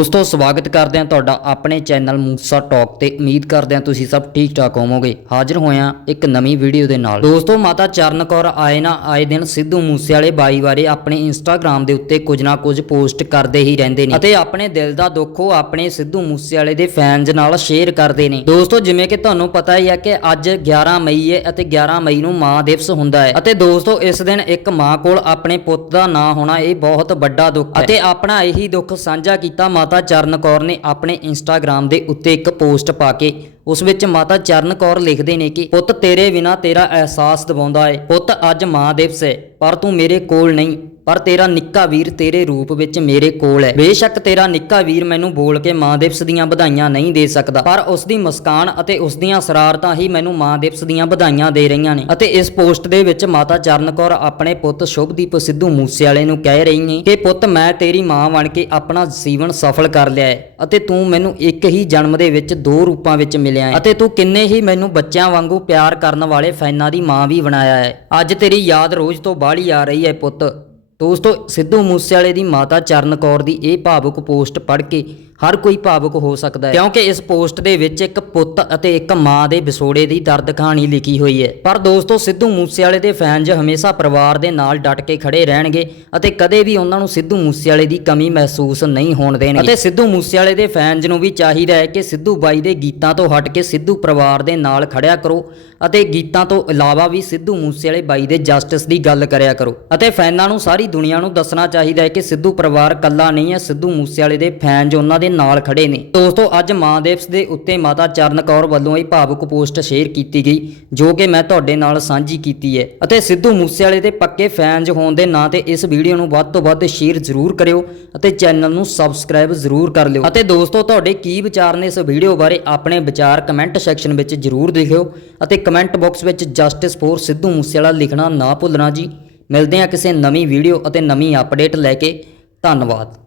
ਦੋਸਤੋ ਸਵਾਗਤ ਕਰਦੇ ਹਾਂ ਤੁਹਾਡਾ ਆਪਣੇ ਚੈਨਲ ਮੂਸਾ ਟਾਕ ਤੇ ਉਮੀਦ ਕਰਦੇ ਹਾਂ ਤੁਸੀਂ ਸਭ ਠੀਕ ਠਾਕ ਹੋਵੋਗੇ। ਹਾਜ਼ਰ ਹੋਇਆ ਇੱਕ ਨਵੀਂ ਵੀਡੀਓ ਦੇ ਨਾਲ। ਦੋਸਤੋ, ਮਾਤਾ ਚਰਨ ਕੌਰ ਆਏ ਨਾ ਆਏ ਦਿਨ ਸਿੱਧੂ ਮੂਸੇਵਾਲੇ ਬਾਈ ਬਾਰੇ ਆਪਣੇ ਇੰਸਟਾਗ੍ਰam ਦੇ ਉੱਤੇ ਕੁਝ ਨਾ ਕੁਝ ਪੋਸਟ ਕਰਦੇ ਹੀ ਰਹਿੰਦੇ ਨੇ ਅਤੇ ਆਪਣੇ ਦਿਲ ਦਾ ਦੁੱਖ ਉਹ ਆਪਣੇ ਸਿੱਧੂ ਮੂਸੇਵਾਲੇ ਦੇ ਫੈਨਸ ਨਾਲ ਸ਼ੇਅਰ ਕਰਦੇ ਨੇ। ਦੋਸਤੋ, ਜਿਵੇਂ ਕਿ ਤੁਹਾਨੂੰ ਪਤਾ ਹੀ ਹੈ ਕਿ ਅੱਜ 11 ਮਈ ਹੈ ਅਤੇ 11 ਮਈ ਨੂੰ ਮਾਂ ਦਿਵਸ ਹੁੰਦਾ ਹੈ। ਅਤੇ ਦੋਸਤੋ, ਇਸ ਦਿਨ ਇੱਕ ਮਾਂ ਕੋਲ ਆਪਣੇ ਪੁੱਤ ਦਾ ਨਾਂ ਹੋਣਾ ਇਹ ਬਹੁਤ ਵੱਡਾ ਦੁੱਖ ਹੈ। ਅਤੇ ਆਪਣਾ ਇਹੀ ਦੁੱਖ ਸਾਂਝਾ ਕੀਤਾ ਮਾਤਾ ਮਾਤਾ ਚਰਨ ਕੌਰ ਨੇ ਆਪਣੇ ਇੰਸਟਾਗ੍ਰam ਦੇ ਉੱਤੇ ਇੱਕ ਪੋਸਟ ਪਾ ਕੇ, ਉਸ ਵਿੱਚ ਮਾਤਾ ਚਰਨ ਕੌਰ ਲਿਖਦੇ ਨੇ ਕਿ, ਪੁੱਤ ਤੇਰੇ ਬਿਨਾ ਤੇਰਾ ਅਹਿਸਾਸ ਦਬਾਉਂਦਾ ਏ। ਪੁੱਤ ਅੱਜ ਮਾਂ ਦਿਵਸ ਹੈ ਪਰ ਤੂੰ ਮੇਰੇ ਕੋਲ ਨਹੀਂ। ਪਰ ਤੇਰਾ ਨਿੱਕਾ ਵੀਰ ਤੇਰੇ ਰੂਪ ਵਿੱਚ ਮੇਰੇ ਕੋਲ ਹੈ। ਬੇਸ਼ੱਕ ਤੇਰਾ ਨਿੱਕਾ ਵੀਰ ਮੈਨੂੰ ਬੋਲ ਕੇ ਮਾਂ ਦਿਵਸ ਦੀਆਂ ਵਧਾਈਆਂ ਨਹੀਂ ਦੇ ਸਕਦਾ, ਪਰ ਉਸ ਦੀ ਮੁਸਕਾਨ ਅਤੇ ਉਸ ਦੀਆਂ ਸਰਾਰਤਾਂ ਹੀ ਮੈਨੂੰ ਮਾਂ ਦਿਵਸ ਦੀਆਂ ਵਧਾਈਆਂ ਦੇ ਰਹੀਆਂ ਨੇ। ਅਤੇ ਇਸ ਪੋਸਟ ਦੇ ਵਿੱਚ ਮਾਤਾ ਚਰਨ ਕੌਰ ਆਪਣੇ ਪੁੱਤ ਸ਼ੁਭਦੀਪ ਸਿੱਧੂ ਮੂਸੇਵਾਲੇ ਨੂੰ ਕਹਿ ਰਹੀ ਨੇ ਕਿ, ਪੁੱਤ, ਮੈਂ ਤੇਰੀ ਮਾਂ ਬਣ ਕੇ ਆਪਣਾ ਜੀਵਨ ਸਫਲ ਕਰ ਲਿਆ ਹੈ ਅਤੇ ਤੂੰ ਮੈਨੂੰ ਇੱਕ ਹੀ ਜਨਮ ਦੇ ਵਿੱਚ ਦੋ ਰੂਪਾਂ ਵਿੱਚ ਮਿਲਿਆ ਹੈ ਅਤੇ ਤੂੰ ਕਿੰਨੇ ਹੀ ਮੈਨੂੰ ਬੱਚਿਆਂ ਵਾਂਗੂ ਪਿਆਰ ਕਰਨ ਵਾਲੇ ਫੈਨਾਂ ਦੀ ਮਾਂ ਵੀ ਬਣਾਇਆ ਹੈ। ਅੱਜ ਤੇਰੀ ਯਾਦ ਰੋਜ਼ ਤੋਂ ਬਾਹਲੀ ਆ ਰਹੀ ਹੈ, ਪੁੱਤ। ਦੋਸਤੋ ਸਿੱਧੂ ਮੂਸੇਵਾਲੇ ਦੀ ਮਾਤਾ ਚਰਨ ਕੌਰ ਦੀ ਇਹ ਭਾਵੁਕ ਪੋਸਟ ਪੜ੍ਹ ਕੇ ਹਰ ਕੋਈ ਭਾਵੁਕ ਹੋ ਸਕਦਾ ਹੈ। ਕਿਉਂਕਿ ਇਸ ਪੋਸਟ ਦੇ ਵਿੱਚ ਇੱਕ ਪੁੱਤ ਅਤੇ ਇੱਕ ਮਾਂ ਦੇ ਵਿਛੋੜੇ ਦੀ ਦਰਦ ਕਹਾਣੀ ਲਿਖੀ ਹੋਈ ਹੈ। ਪਰ ਦੋਸਤੋ, ਸਿੱਧੂ ਮੂਸੇਵਾਲੇ ਦੇ ਫੈਨਜ਼ ਹਮੇਸ਼ਾ ਪਰਿਵਾਰ ਦੇ ਨਾਲ ਡਟ ਕੇ ਖੜੇ ਰਹਿਣਗੇ ਅਤੇ ਕਦੇ ਵੀ ਉਹਨਾਂ ਨੂੰ ਸਿੱਧੂ ਮੂਸੇਵਾਲੇ ਦੀ ਕਮੀ ਮਹਿਸੂਸ ਨਹੀਂ ਹੋਣ ਦੇਣਗੇ। ਅਤੇ ਸਿੱਧੂ ਮੂਸੇਵਾਲੇ ਦੇ ਫੈਨਜ਼ ਨੂੰ ਵੀ ਚਾਹੀਦਾ ਹੈ ਕਿ ਸਿੱਧੂ ਬਾਈ ਦੇ ਗੀਤਾਂ ਤੋਂ ਹਟ ਕੇ ਸਿੱਧੂ ਪਰਿਵਾਰ ਦੇ ਨਾਲ ਖੜਿਆ ਕਰੋ ਅਤੇ ਗੀਤਾਂ ਤੋਂ ਇਲਾਵਾ ਵੀ ਸਿੱਧੂ ਮੂਸੇਵਾਲੇ ਬਾਈ ਦੇ ਜਸਟਿਸ ਦੀ ਗੱਲ ਕਰਿਆ ਕਰੋ। ਅਤੇ ਫੈਨਾਂ ਨੂੰ ਸਾਰੀ ਦੁਨੀਆ ਨੂੰ ਦੱਸਣਾ ਚਾਹੀਦਾ ਹੈ ਕਿ ਸਿੱਧੂ ਪਰਿਵਾਰ ਇਕੱਲਾ ਨਹੀਂ ਹੈ, ਸਿੱਧੂ ਮੂਸੇਵਾਲੇ ਦੇ ਫੈਨਜ਼ ਉਹਨਾਂ ਦੇ ਨਾਲ ਖੜੇ ਨੇ। ਦੋਸਤੋ, ਅੱਜ ਮਾਂ ਦਿਵਸ ਦੇ ਉੱਤੇ ਮਾਤਾ ਚਰਨ ਕੌਰ ਵੱਲੋਂ ਇਹ ਭਾਵੁਕ ਪੋਸਟ ਸ਼ੇਅਰ ਕੀਤੀ ਗਈ, ਜੋ ਕਿ ਮੈਂ ਤੁਹਾਡੇ ਨਾਲ ਸਾਂਝੀ ਕੀਤੀ ਹੈ। ਅਤੇ ਸਿੱਧੂ ਮੂਸੇਵਾਲੇ ਦੇ ਪੱਕੇ ਫੈਨਜ਼ ਹੋਣ ਦੇ ਨਾਂ ਤੇ ਇਸ ਵੀਡੀਓ ਨੂੰ ਵੱਧ ਤੋਂ ਵੱਧ ਸ਼ੇਅਰ ਜ਼ਰੂਰ ਕਰਿਓ ਅਤੇ ਚੈਨਲ ਨੂੰ ਸਬਸਕ੍ਰਾਈਬ ਜ਼ਰੂਰ ਕਰ ਲਿਓ। ਅਤੇ ਦੋਸਤੋ, ਤੁਹਾਡੇ ਕੀ ਵਿਚਾਰ ਨੇ ਇਸ ਵੀਡੀਓ ਬਾਰੇ ਆਪਣੇ ਵਿਚਾਰ ਕਮੈਂਟ ਸੈਕਸ਼ਨ ਵਿੱਚ ਜ਼ਰੂਰ ਲਿਖਿਓ ਅਤੇ ਕਮੈਂਟ ਬਾਕਸ ਵਿੱਚ ਜਸਟਿਸ ਫੋਰ ਸਿੱਧੂ ਮੂਸੇਵਾਲਾ ਲਿਖਣਾ ਨਾ ਭੁੱਲਣਾ ਜੀ। ਮਿਲਦੇ ਹਾਂ ਕਿਸੇ ਨਵੀਂ ਵੀਡੀਓ ਅਤੇ ਨਵੀਂ ਅਪਡੇਟ ਲੈ ਕੇ। ਧੰਨਵਾਦ।